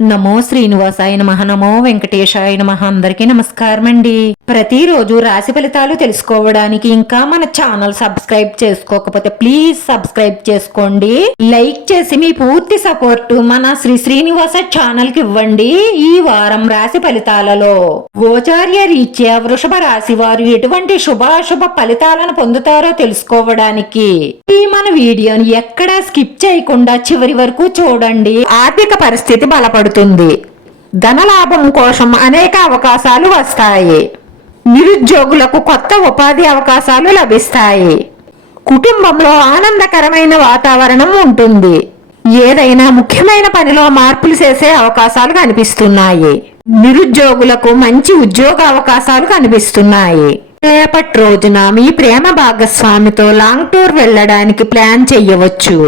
నమో శ్రీనివాసాయ నమః. నమో వెంకటేశాయ నమః. అందరికీ నమస్కారం అండి. ప్రతిరోజు రాశి ఫలితాలు తెలుసుకోవడానికి ఇంకా మన ఛానల్ సబ్స్క్రైబ్ చేసుకోకపోతే ప్లీజ్ సబ్స్క్రైబ్ చేసుకోండి. లైక్ చేసి మీ పూర్తి సపోర్ట్ మన శ్రీనివాస ఛానల్ కి ఇవ్వండి. ఈ వారం రాశి ఫలితాలలో గోచార్య రీత్యా వృషభ రాశి వారు ఎటువంటి శుభాశుభ ఫలితాలను పొందుతారో తెలుసుకోవడానికి ఈ మన వీడియోని ఎక్కడా స్కిప్ చేయకుండా చివరి వరకు చూడండి. ఆర్థిక పరిస్థితి బలపడుతుంది. ధనలాభం కోసం అనేక అవకాశాలు వస్తాయి. నిరుద్యోగులకు కొత్త ఉపాధి అవకాశాలు లభిస్తాయి. కుటుంబంలో ఆనందకరమైన వాతావరణం ఉంటుంది. ఏదైనా ముఖ్యమైన పనిలో మార్పులు చేసే అవకాశాలు కనిపిస్తున్నాయి. నిరుద్యోగులకు మంచి ఉద్యోగ అవకాశాలు కనిపిస్తున్నాయి. రేపటి రోజున మీ ప్రేమ భాగస్వామితో లాంగ్ టూర్ వెళ్ళడానికి ప్లాన్ చేయవచ్చు.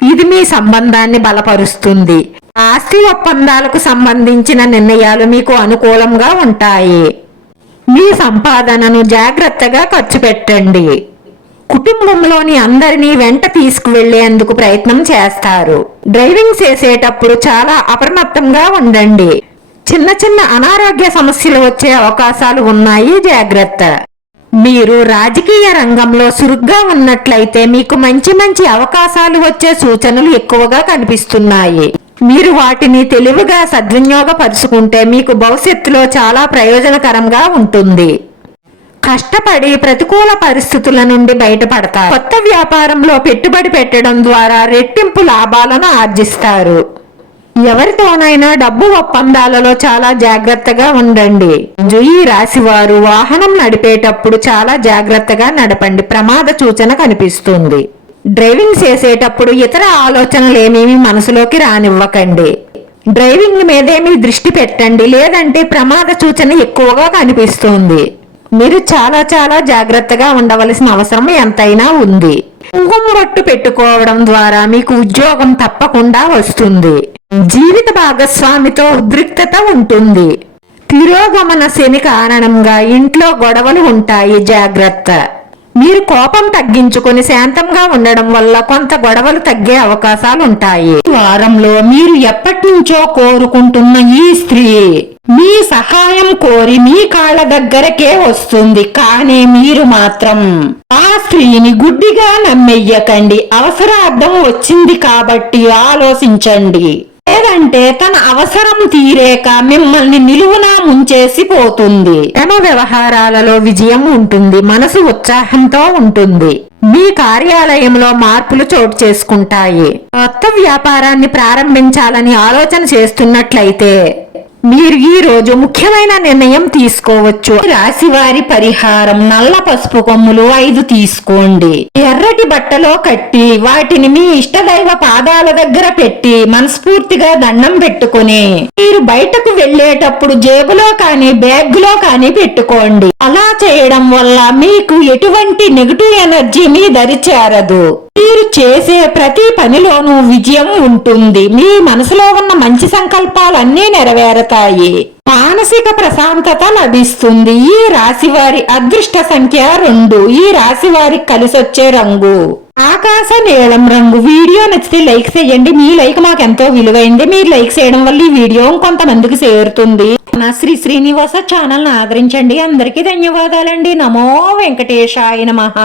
ఇది మీ సంబంధాన్ని బలపరుస్తుంది. ఆస్తి ఒప్పందాలకు సంబంధించిన నిర్ణయాలు మీకు అనుకూలంగా ఉంటాయి. మీ సంపాదనను జాగ్రత్తగా ఖర్చు పెట్టండి. కుటుంబంలోని అందరినీ వెంట తీసుకువెళ్లేందుకు ప్రయత్నం చేస్తారు. డ్రైవింగ్ చేసేటప్పుడు చాలా అప్రమత్తంగా ఉండండి. చిన్న చిన్న అనారోగ్య సమస్యలు వచ్చే అవకాశాలు ఉన్నాయి, జాగ్రత్త. మీరు రాజకీయ రంగంలో చురుగ్గా ఉన్నట్లయితే మీకు మంచి మంచి అవకాశాలు వచ్చే సూచనలు ఎక్కువగా కనిపిస్తున్నాయి. మీరు వాటిని తెలివిగా సద్వినియోగపరుచుకుంటే మీకు భవిష్యత్తులో చాలా ప్రయోజనకరంగా ఉంటుంది. కష్టపడి ప్రతికూల పరిస్థితుల నుండి బయటపడతారు. కొత్త వ్యాపారంలో పెట్టుబడి పెట్టడం ద్వారా రెట్టింపు లాభాలను ఆర్జిస్తారు. ఎవరితోనైనా డబ్బు ఒప్పందాలలో చాలా జాగ్రత్తగా ఉండండి. ఈ రాశి వారు వాహనం నడిపేటప్పుడు చాలా జాగ్రత్తగా నడపండి. ప్రమాద సూచన కనిపిస్తుంది. డ్రైవింగ్ చేసేటప్పుడు ఇతర ఆలోచనలు ఏమేమి మనసులోకి రానివ్వకండి. డ్రైవింగ్ మీదే మీ దృష్టి పెట్టండి, లేదంటే ప్రమాద సూచన ఎక్కువగా కనిపిస్తుంది. మీరు చాలా జాగ్రత్తగా ఉండవలసిన అవసరం ఎంతైనా ఉంది. కుంకుమ బొట్టు పెట్టుకోవడం ద్వారా మీకు ఉద్యోగం తప్పకుండా వస్తుంది. జీవిత భాగస్వామితో ఉద్రిక్తత ఉంటుంది. తిరోగమన శని కారణంగా ఇంట్లో గొడవలు ఉంటాయి, జాగ్రత్త. మీరు కోపం తగ్గించుకొని శాంతంగా ఉండడం వల్ల కొంత గొడవలు తగ్గే అవకాశాలు ఉంటాయి. ఈ వారంలో మీరు ఎప్పటి నుంచో కోరుకుంటున్న ఈ స్త్రీ మీ సహాయం కోరి మీ కాళ్ళ దగ్గరకే వస్తుంది. కానీ మీరు మాత్రం ఆ స్త్రీని గుడ్డిగా నమ్మెయ్యకండి. అవసరార్థం వచ్చింది కాబట్టి ఆలోచించండి. లేదంటే తన అవసరం తీరేక మిమ్మల్ని నిలువునా ముంచేసి పోతుంది. ప్రేమ వ్యవహారాలలో విజయం ఉంటుంది. మనసు ఉత్సాహంతో ఉంటుంది. మీ కార్యాలయంలో మార్పులు చోటు చేసుకుంటాయి. కొత్త వ్యాపారాన్ని ప్రారంభించాలని ఆలోచన చేస్తున్నట్లయితే మీరు ఈ రోజు ముఖ్యమైన నిర్ణయం తీసుకోవచ్చు. రాశి వారి పరిహారం నల్ల పసుపు కొమ్ములు 5 తీసుకోండి. ఎర్రటి బట్టలో కట్టి వాటిని మీ ఇష్టదైవ పాదాల దగ్గర పెట్టి మనస్ఫూర్తిగా దండం పెట్టుకుని మీరు బయటకు వెళ్లేటప్పుడు జేబులో కానీ బ్యాగులో కానీ పెట్టుకోండి. అలా చేయడం వల్ల మీకు ఎటువంటి నెగటివ్ ఎనర్జీ మీ దరి చేరదు. మీరు చేసే ప్రతి పనిలోనూ విజయం ఉంటుంది. మీ మనసులో ఉన్న మంచి సంకల్పాలన్నీ నెరవేరతాయి. మానసిక ప్రశాంతత లభిస్తుంది. ఈ రాశి వారి అదృష్ట సంఖ్య 2. ఈ రాశి వారికి కలిసొచ్చే రంగు ఆకాశ నీలం రంగు. వీడియో నచ్చితే లైక్ చేయండి. మీ లైక్ మాకు ఎంతో విలువైంది. మీరు లైక్ చేయడం వల్ల ఈ వీడియో కొంతమందికి చేరుతుంది. నా శ్రీనివాస ఛానల్ ఆదరించండి. అందరికీ ధన్యవాదాలండి. నమో వెంకటేశాయ నమః.